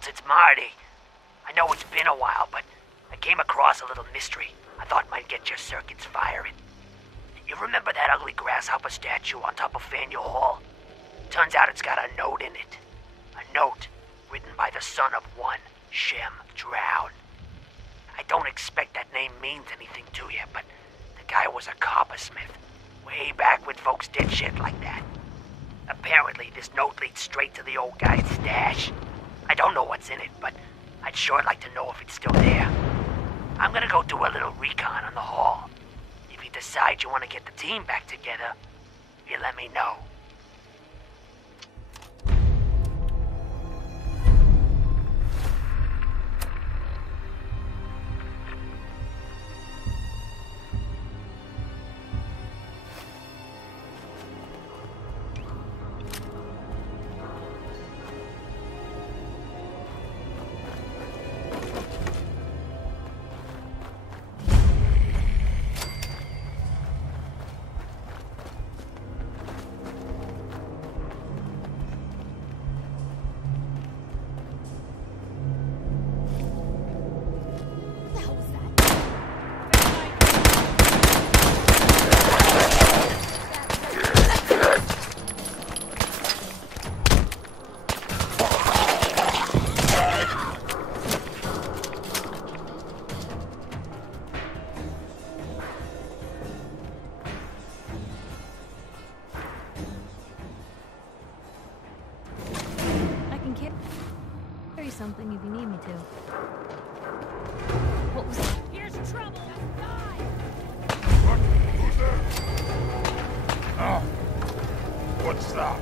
Schultz, it's Marty. I know it's been a while, but I came across a little mystery I thought might get your circuits firing. You remember that ugly grasshopper statue on top of Faneuil Hall? Turns out it's got a note in it. A note written by the son of one Shem Drown. I don't expect that name means anything to you, but the guy was a coppersmith. Way back when folks did shit like that. Apparently, this note leads straight to the old guy's stash. I don't know what's in it, but I'd sure like to know if it's still there. I'm gonna go do a little recon on the hall. If you decide you want to get the team back together, you let me know. Something if you need me to. What was that? Here's trouble! What? Who's there? Oh. What's that?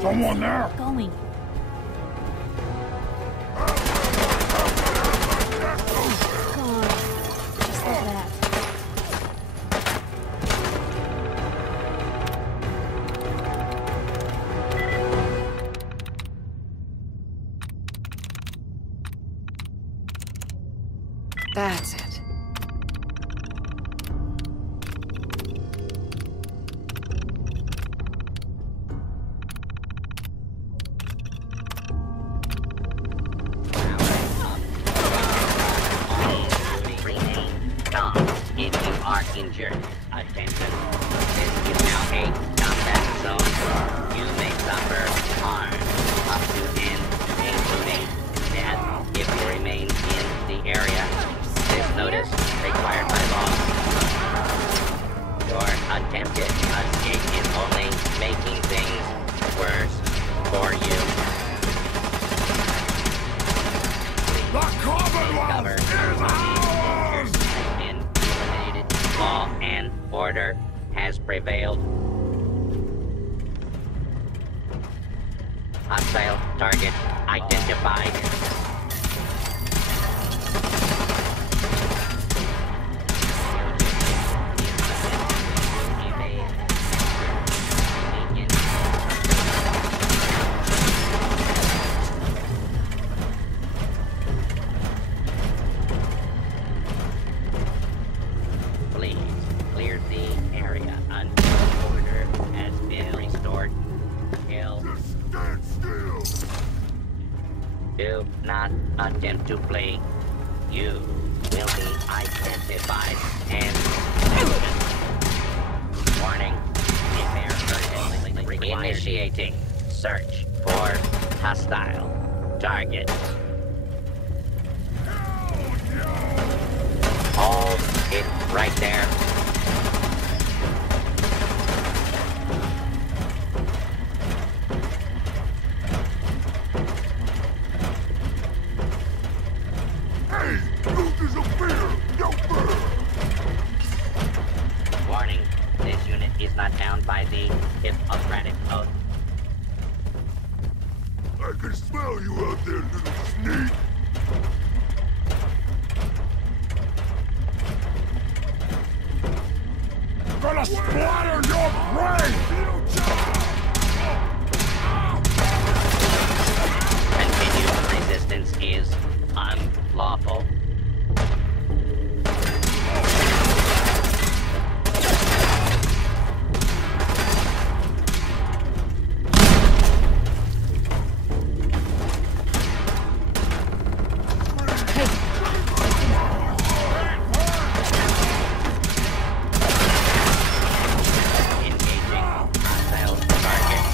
Someone there! Going. God. Just like that. That's it. Injured. Attention. This is now a combat zone. You may suffer harm up to and including death if you remain in the area. This notice required by law. Your attempted escape is only making things worse for you. The Commonwealth is ours! Law and order has prevailed. Hostile target identified. Do not attempt to flee. You will be identified and warning. Repair urgently. Initiating search for hostile target. Hold it right there. Hey, don't disappear! No fear! Warning, this unit is not bound by the Hippocratic Oath. I can smell you out there, little sneak! Gonna splatter your brain! Continued resistance is unlawful. Engaging hostile target.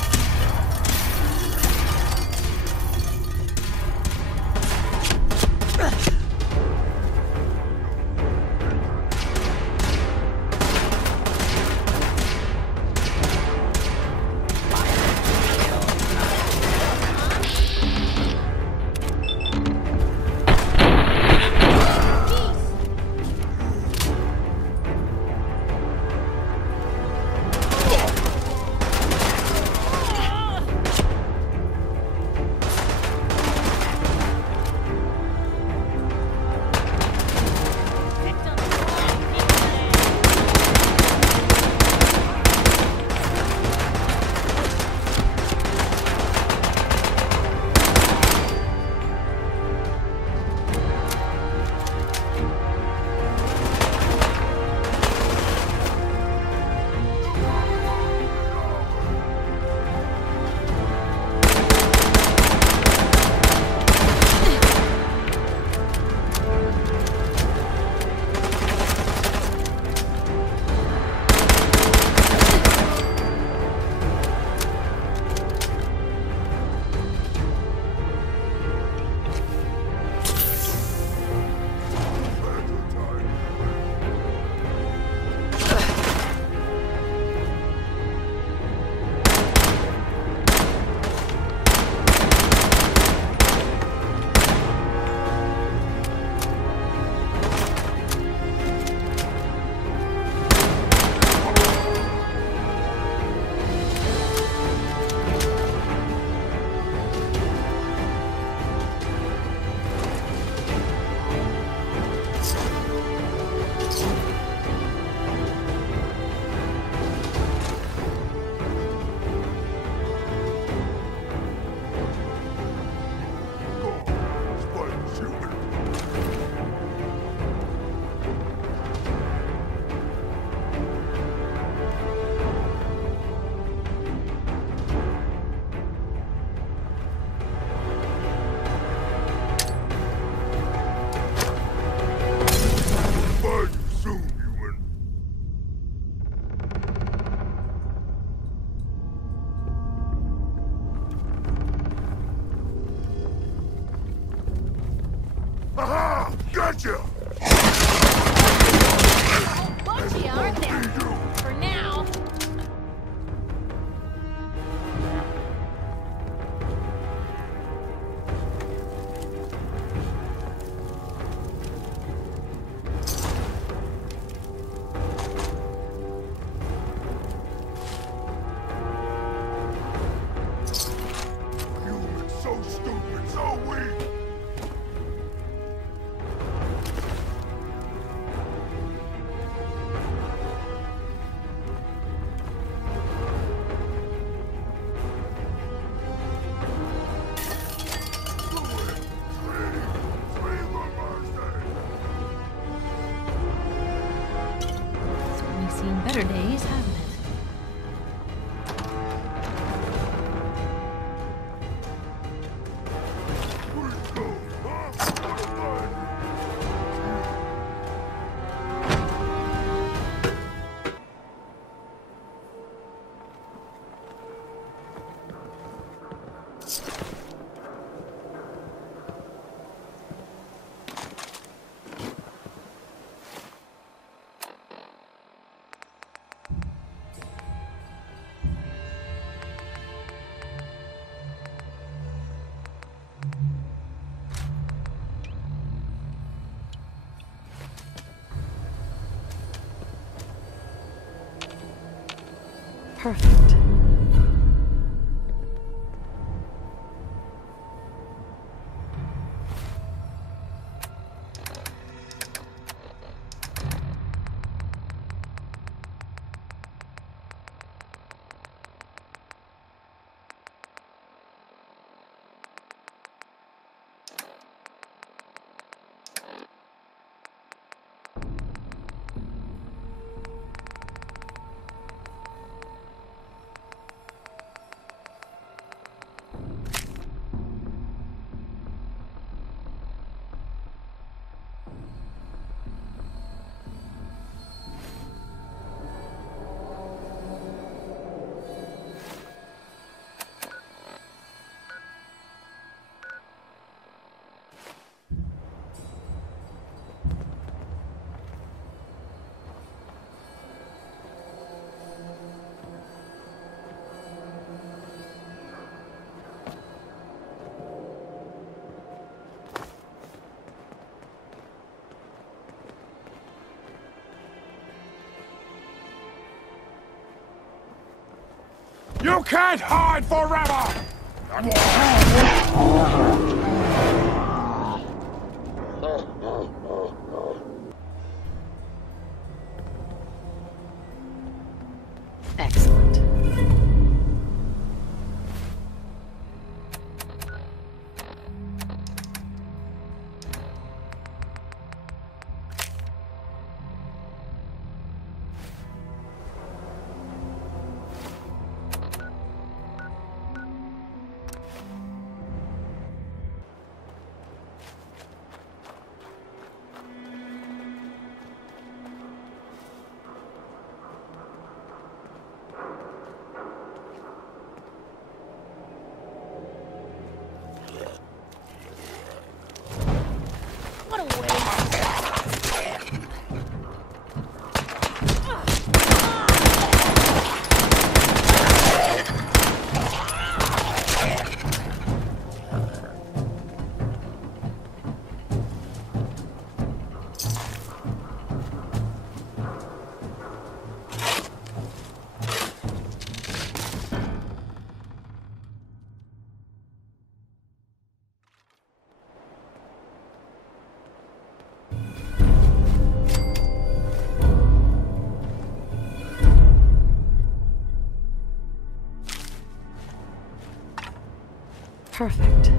Aha! Gotcha! Bunch of you, aren't there? For now. Humans so stupid, so weak! Perfect. You can't hide forever! Excellent. What a waste. Perfect.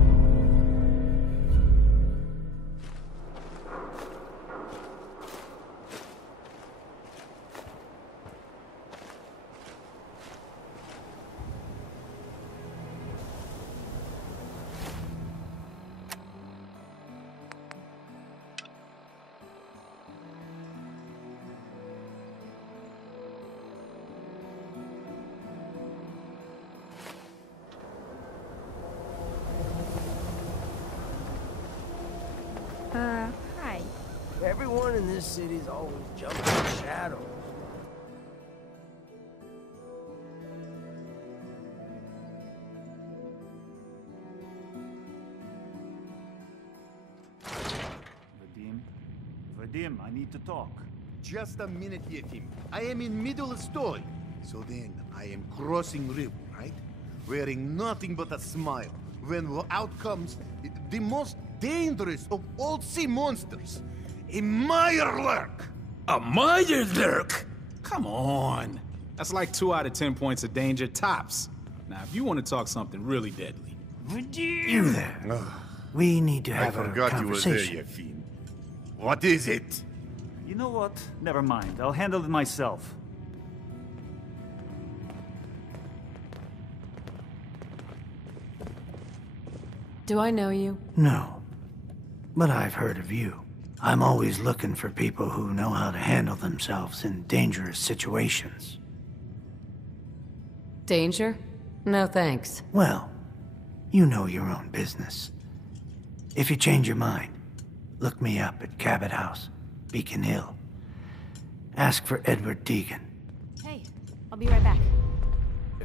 Hi. Everyone in this city's always jumping in shadows. Vadim, I need to talk. Just a minute, Yefim. I am in middle of story. So then, I am crossing river, right? Wearing nothing but a smile. When out comes the most dangerous of all sea monsters, a Mirelurk! A Mirelurk? Come on. That's like 2 out of 10 points of danger tops. Now, if you want to talk something really deadly. You there. We need to I have a forgot you were there, conversation. Yefim. What is it? You know what? Never mind. I'll handle it myself. Do I know you? No. But I've heard of you. I'm always looking for people who know how to handle themselves in dangerous situations. Danger? No thanks. Well, you know your own business. If you change your mind, look me up at Cabot House, Beacon Hill. Ask for Edward Deegan. Hey, I'll be right back.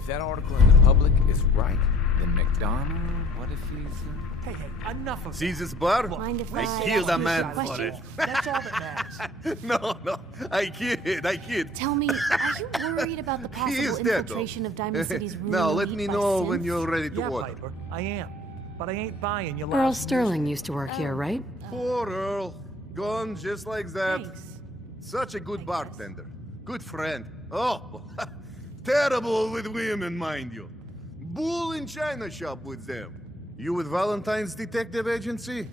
If that article in the public is right, then McDonald, what if he's... Hey, enough of See this bar? Mind if I I killed a ask you man a for question? it. That's all that matters. No, I kid. Tell me, are you worried about the He is possible dead, infiltration of Diamond City's ruling Now, let elite me by know when synths? you're ready to Yeah, order. Piper, I am. But I ain't buying your Earl lousy Sterling used to work here, right? Poor Earl. Gone just like that. Thanks. Such a good bartender. Good friend. Oh, terrible with women, mind you. Bull in china shop with them. You with Valentine's Detective Agency?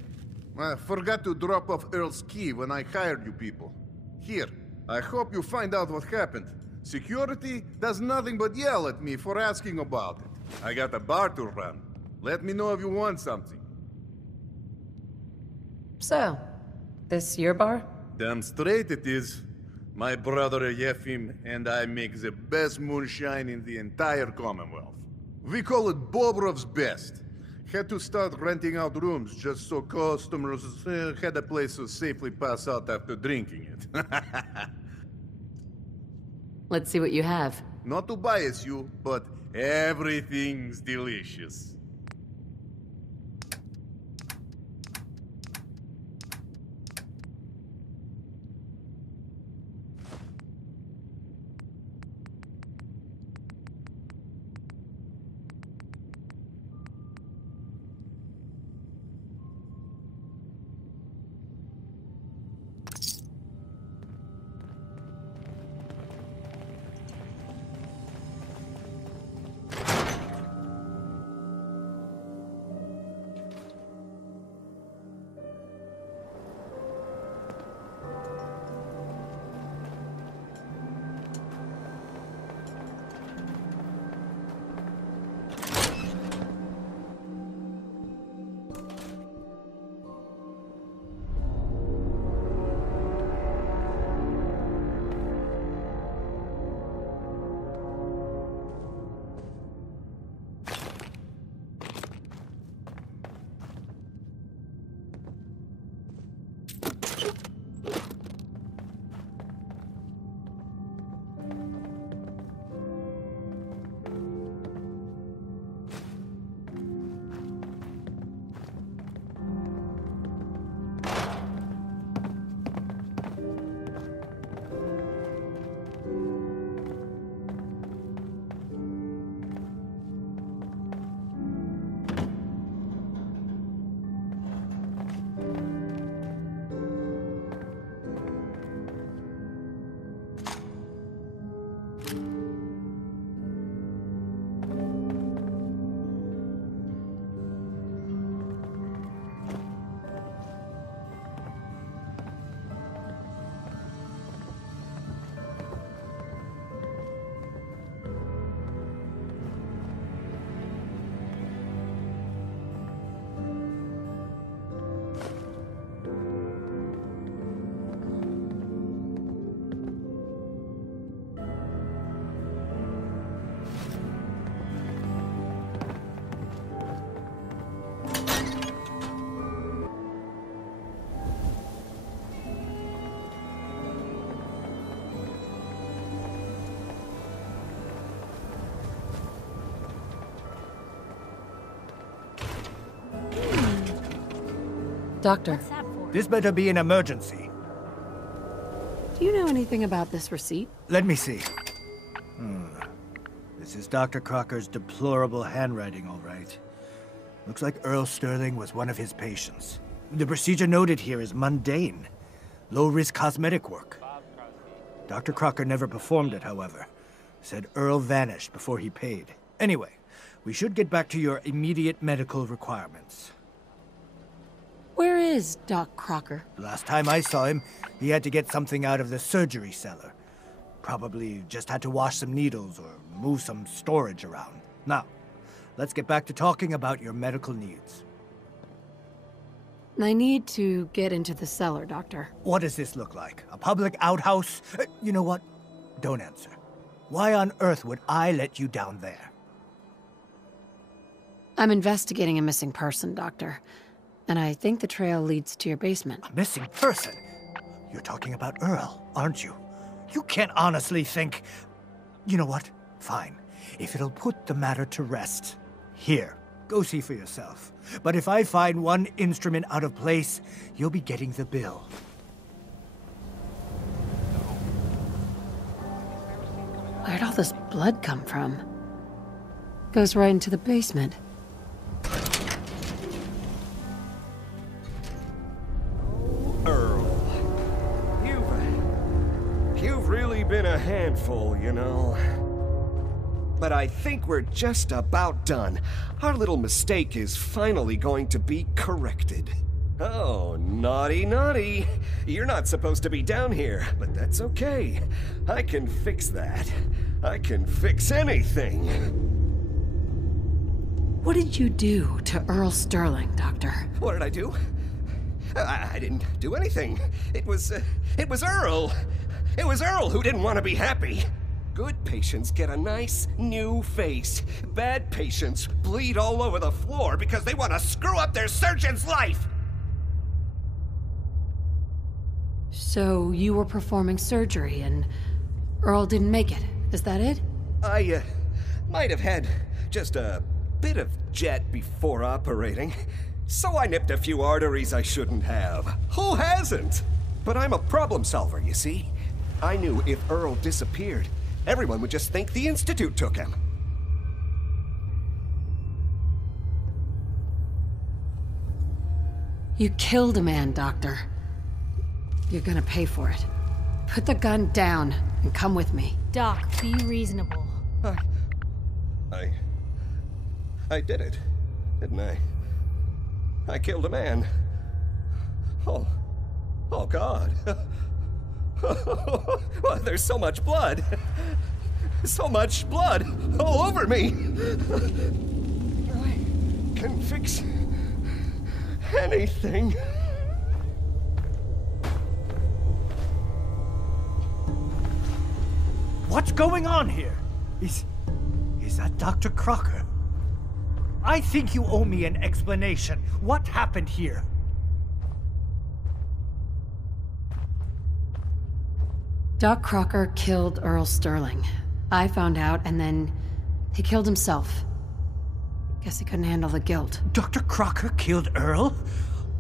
I forgot to drop off Earl's key when I hired you people. Here, I hope you find out what happened. Security does nothing but yell at me for asking about it. I got a bar to run. Let me know if you want something. So, this your bar? Damn straight it is. My brother Yefim and I make the best moonshine in the entire Commonwealth. We call it Bobrov's Best. Had to start renting out rooms just so customers had a place to safely pass out after drinking it. Let's see what you have. Not to bias you, but everything's delicious. Doctor, What's that for? This better be an emergency. do you know anything about this receipt? Let me see. This is Dr. Crocker's deplorable handwriting, all right. Looks like Earl Sterling was one of his patients. The procedure noted here is mundane. Low-risk cosmetic work. Dr. Crocker never performed it, however. Said Earl vanished before he paid. Anyway, we should get back to your immediate medical requirements. Where is Doc Crocker? Last time I saw him, he had to get something out of the surgery cellar. Probably just had to wash some needles or move some storage around. Now, let's get back to talking about your medical needs. I need to get into the cellar, Doctor. What does this look like? A public outhouse? You know what? Don't answer. Why on earth would I let you down there? I'm investigating a missing person, Doctor. And I think the trail leads to your basement. A missing person? You're talking about Earl, aren't you? You can't honestly think... You know what? Fine. if it'll put the matter to rest. Here, go see for yourself. But if I find one instrument out of place, you'll be getting the bill. Where'd all this blood come from? Goes right into the basement. Earl, you've really been a handful, you know. But I think we're just about done. Our little mistake is finally going to be corrected. Oh, naughty, naughty. You're not supposed to be down here, but that's okay. I can fix that. I can fix anything. What did you do to Earl Sterling, Doctor? What did I do? I didn't do anything. It was Earl. It was Earl who didn't want to be happy. Good patients get a nice, new face. Bad patients bleed all over the floor because they want to screw up their surgeon's life! So you were performing surgery and Earl didn't make it. Is that it? I, might have had just a bit of jet before operating. So I nipped a few arteries I shouldn't have. Who hasn't? But I'm a problem solver, you see. I knew if Earl disappeared, everyone would just think the Institute took him. You killed a man, Doctor. You're gonna pay for it. Put the gun down and come with me. Doc, be reasonable. I did it, didn't I? I killed a man. Oh God. Well, there's so much blood. So much blood all over me. I can fix anything. What's going on here? Is that Dr. Crocker? I think you owe me an explanation. What happened here? Doc Crocker killed Earl Sterling. I found out, and then he killed himself. Guess he couldn't handle the guilt. Dr. Crocker killed Earl?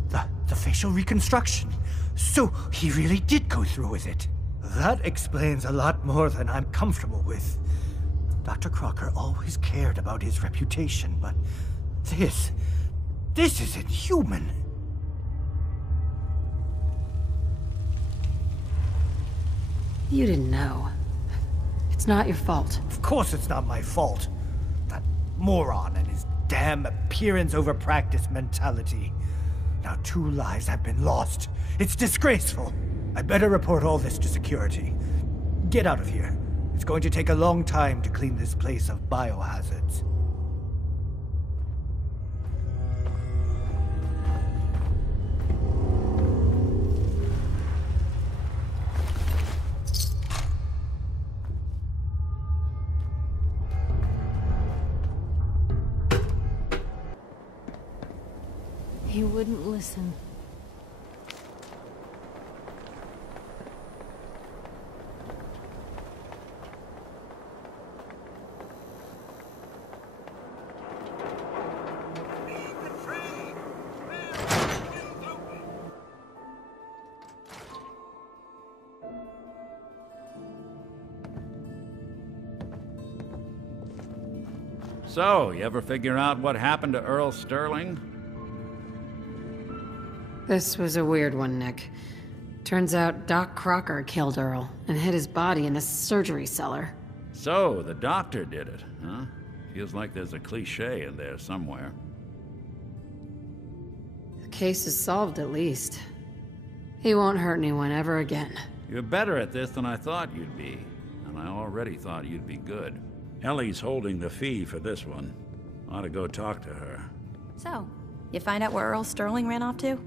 The facial reconstruction. So he really did go through with it. That explains a lot more than I'm comfortable with. Dr. Crocker always cared about his reputation, but this is inhuman. You didn't know. It's not your fault. Of course it's not my fault. That moron and his damn appearance over practice mentality. Now 2 lives have been lost. It's disgraceful. I better report all this to security. Get out of here. It's going to take a long time to clean this place of biohazards. He wouldn't listen. So, you ever figure out what happened to Earl Sterling? This was a weird one, Nick. Turns out Doc Crocker killed Earl and hid his body in a surgery cellar. So, the doctor did it, huh? Feels like there's a cliché in there somewhere. The case is solved, at least. He won't hurt anyone ever again. You're better at this than I thought you'd be, and I already thought you'd be good. Ellie's holding the fee for this one. Ought to go talk to her. So, you find out where Earl Sterling ran off to?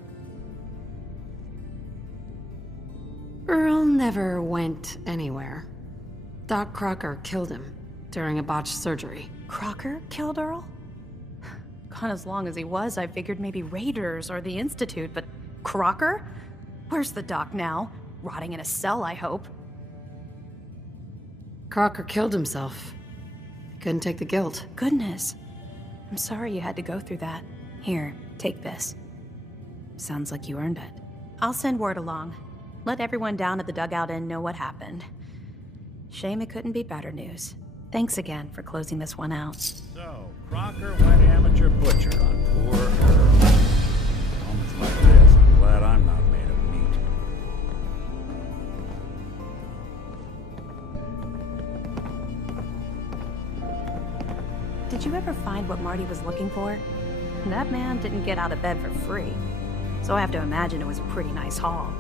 Earl never went anywhere. Doc Crocker killed him during a botched surgery. Crocker killed Earl? Gone as long as he was, I figured maybe Raiders or the Institute, but Crocker? Where's the doc now? Rotting in a cell, I hope. Crocker killed himself couldn't take the guilt. Goodness. I'm sorry you had to go through that. Here, take this. Sounds like you earned it. I'll send word along. Let everyone down at the Dugout Inn know what happened. Shame it couldn't be better news. Thanks again for closing this one out. So, Crocker went amateur butcher on poor Earl. Moments like this, I'm glad I'm not made of meat. Did you ever find what Marty was looking for? That man didn't get out of bed for free, so I have to imagine it was a pretty nice haul.